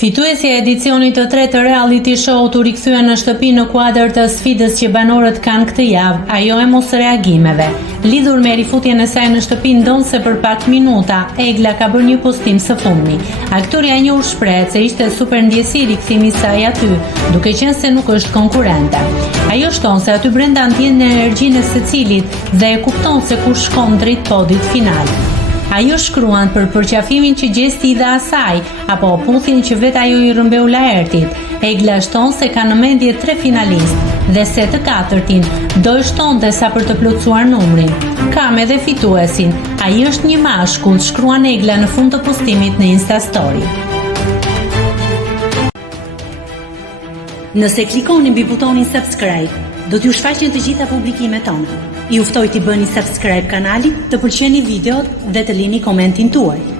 Fituesja e edicionit të tretë të reality show-ut u rikthye në shtëpi në kuadër të sfidës që banorët kanë këtë javë, ajo e mos reagimeve. Lidhur me rifutjen e saj në shtëpi ndonse për pak minuta, Egla ka bërë një postim së fundmi. Aktoria e njohur shpreh se ishte super ndjesi rikthimi i saj aty, duke qenë se nuk është konkurrente. Ajo shton se aty brenda ndjen energjinë e secilit dhe e kupton se kur shkon drejt podit final. Ajo shkruan për përqafimin që gjesti i dha asaj, apo puthjen që vet ajo i rrëmbeu laertit. Egla shton se ka në mendje 3 finalistë dhe se të katërtin do e shtonte sa për të plotësuar numrin. Kam edhe fituesin. Ai është një mashkull, shkruan Egla në fund të postimit në Insta Story. Nëse klikoni mbi butonin subscribe, do t'ju shfaqen të gjitha publikimet tona. Ju ftoj t'i bëni subscribe kanalit, të pëlqeni videot dhe të lini komentin tuaj.